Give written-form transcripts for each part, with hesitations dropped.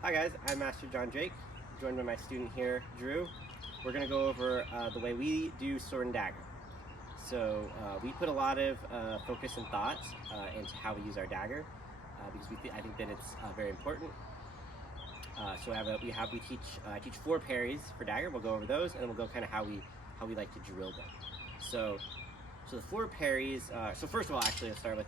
Hi guys, I'm Master John Jake, joined by my student here, Drew. We're going to go over the way we do sword and dagger. So we put a lot of focus and thought into how we use our dagger because I think that it's very important. So I teach 4 parries for dagger. We'll go over those, and then we'll go kind of how we like to drill them. So the 4 parries. So first of all, actually, let's start with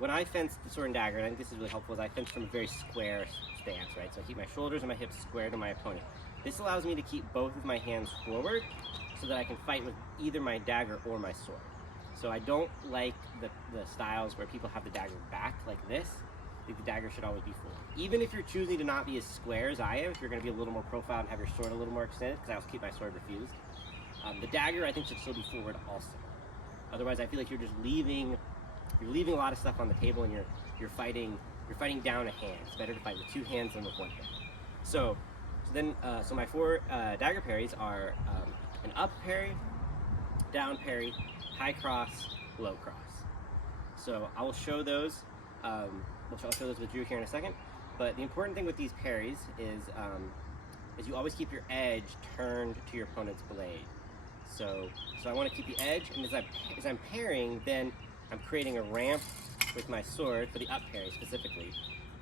when I fence the sword and dagger. And I think this is really helpful. Is I fence from a very square stance, right? So I keep my shoulders and my hips square to my opponent. This allows me to keep both of my hands forward, so that I can fight with either my dagger or my sword. So I don't like the styles where people have the dagger back like this. I think the dagger should always be forward. Even if you're choosing to not be as square as I am, if you're going to be a little more profiled and have your sword a little more extended, because I also keep my sword refused, the dagger I think should still be forward also. Otherwise, I feel like you're leaving a lot of stuff on the table, and you're fighting down a hand. It's better to fight with 2 hands than with 1 hand. So my 4 dagger parries are an up parry, down parry, high cross, low cross. So I will show those. I'll show those with Drew here in a second. But the important thing with these parries is you always keep your edge turned to your opponent's blade. So I want to keep the edge, and as I'm parrying, then I'm creating a ramp with my sword for the up parry specifically.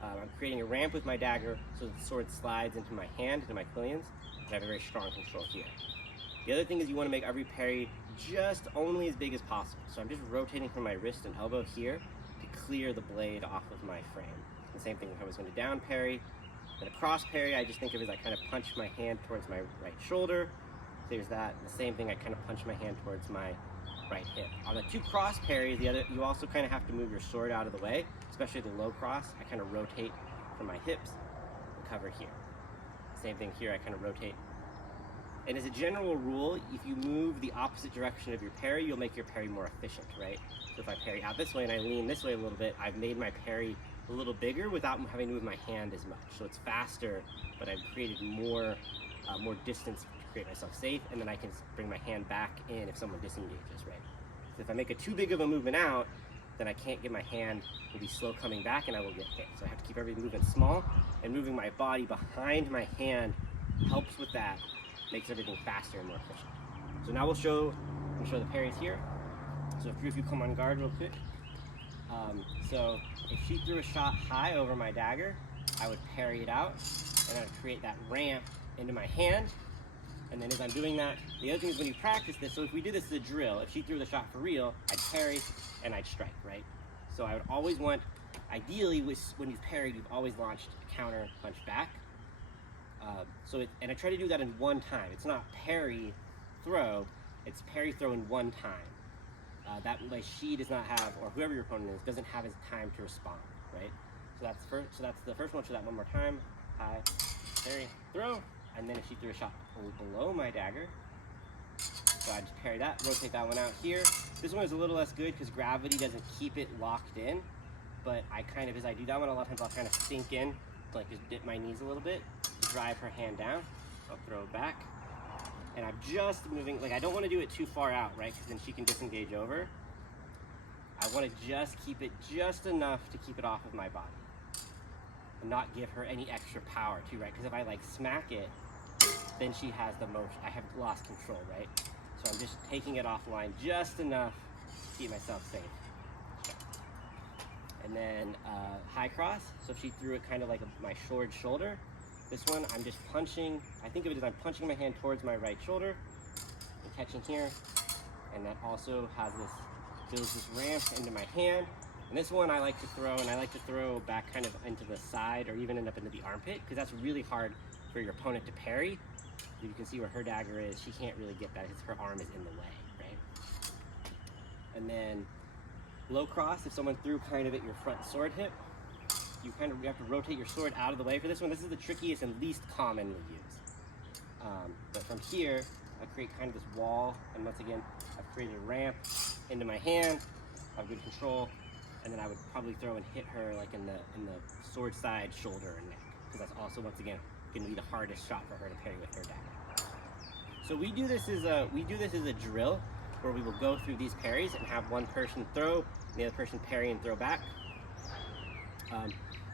I'm creating a ramp with my dagger so that the sword slides into my hand, into my quillions, and I have a very strong control here. The other thing is you want to make every parry just only as big as possible. So I'm just rotating from my wrist and elbow here to clear the blade off of my frame. The same thing if I was going to down parry. Then a cross parry, I just think of it as I kind of punch my hand towards my right shoulder. There's that. The same thing, I kind of punch my hand towards my right hip. On the 2 cross parries, you also kind of have to move your sword out of the way, especially the low cross. I kind of rotate from my hips and cover here. Same thing here, I kind of rotate. And as a general rule, if you move the opposite direction of your parry, you'll make your parry more efficient, right? So if I parry out this way and I lean this way a little bit, I've made my parry a little bigger without having to move my hand as much. So it's faster, but I've created more distance to create myself safe, and then I can bring my hand back in if someone disengages, right? So if I make it too big of a movement out, then I can't get my hand, will be slow coming back, and I will get hit. So I have to keep everything moving small, and moving my body behind my hand helps with that, makes everything faster and more efficient. So now we'll show the parries here. So if you come on guard real quick. So if she threw a shot high over my dagger, I would parry it out, and I would create that ramp into my hand. And then as I'm doing that, the other thing is when you practice this, so if we do this as a drill, if she threw the shot for real, I'd parry and I'd strike, right? So I would always want, ideally, when you've parried, you've always launched a counter punch back. And I try to do that in 1 time. It's not parry throw, it's parry throw in 1 time. That way she does not have, or whoever your opponent is, doesn't have his time to respond, right? So that's the first one. Show that one more time. High, parry, throw. And then if she threw a shot below my dagger, so I just parry that, rotate that one out here. This one is a little less good because gravity doesn't keep it locked in, but I kind of, as I do that one, a lot of times I'll kind of sink in, like just dip my knees a little bit, drive her hand down, I'll throw it back, and I'm just moving, like I don't want to do it too far out, right, because then she can disengage over. I want to just keep it just enough to keep it off of my body. And not give her any extra power too, right? Because if I like smack it, then she has the motion. I have lost control, right? So I'm just taking it offline just enough to keep myself safe. And then high cross. So if she threw it kind of like my sword shoulder, this one I'm just punching. I think of it as I'm punching my hand towards my right shoulder and catching here. And that also has builds this ramp into my hand. And this one I like to throw, and I like to throw back kind of into the side or even end up into the armpit, because that's really hard for your opponent to parry. You can see where her dagger is. She can't really get that because her arm is in the way, right? And then low cross, if someone threw kind of at your front sword hip, you have to rotate your sword out of the way for this one. This is the trickiest and least commonly used. But from here, I create kind of this wall, and once again, I've created a ramp into my hand. I have good control. And then I would probably throw and hit her like in the sword side, shoulder, and neck, because that's also, once again, going to be the hardest shot for her to parry with her dagger. So we do this as a drill where we will go through these parries and have one person throw and the other person parry and throw back.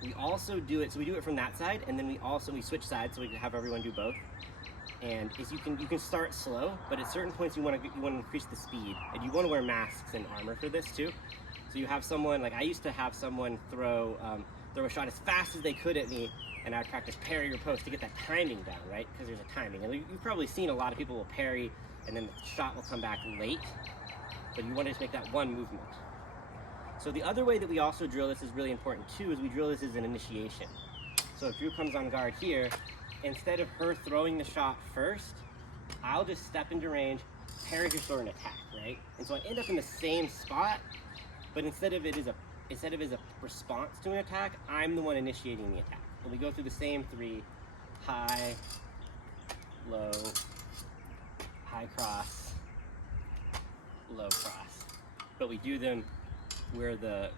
We also do it, so we do it from that side, and then we switch sides so we can have everyone do both. And is you can start slow, but at certain points you want to increase the speed, and you want to wear masks and armor for this too. So you have someone, like I used to have someone throw a shot as fast as they could at me, and I'd practice parry or post to get that timing down, right? Because there's a timing, and you've probably seen a lot of people will parry, and then the shot will come back late, but you want to just make that one movement. So the other way that we also drill this is really important too, is we drill this as an initiation. So if Drew comes on guard here, instead of her throwing the shot first, I'll just step into range, parry her sword and attack, right? And so I end up in the same spot, but instead of it as a response to an attack, I'm the one initiating the attack. And we go through the same 3: high, low, high cross, low cross. But we do them where the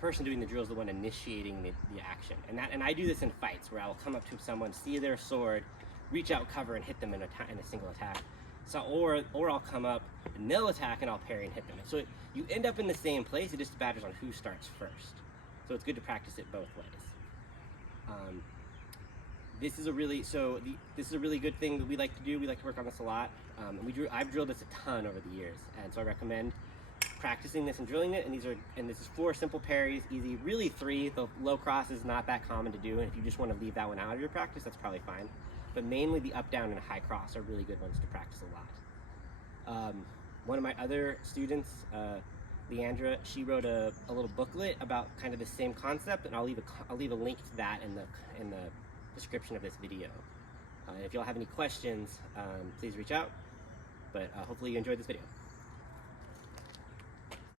person doing the drill is the one initiating the action. And I do this in fights where I'll come up to someone, see their sword, reach out, cover, and hit them in a single attack. So, or I'll come up and they'll attack and I'll parry and hit them. So you end up in the same place. It just matters on who starts first. So it's good to practice it both ways. This is a really good thing that we like to do. We like to work on this a lot. I've drilled this a ton over the years, and so I recommend practicing this and drilling it. And this is 4 simple parries, easy. Really 3. The low cross is not that common to do, and if you just want to leave that one out of your practice, that's probably fine. But mainly the up, down, and high cross are really good ones to practice a lot. One of my other students, Leandra, she wrote a little booklet about kind of the same concept, and I'll leave a link to that in the description of this video. If y'all have any questions, please reach out. But hopefully you enjoyed this video.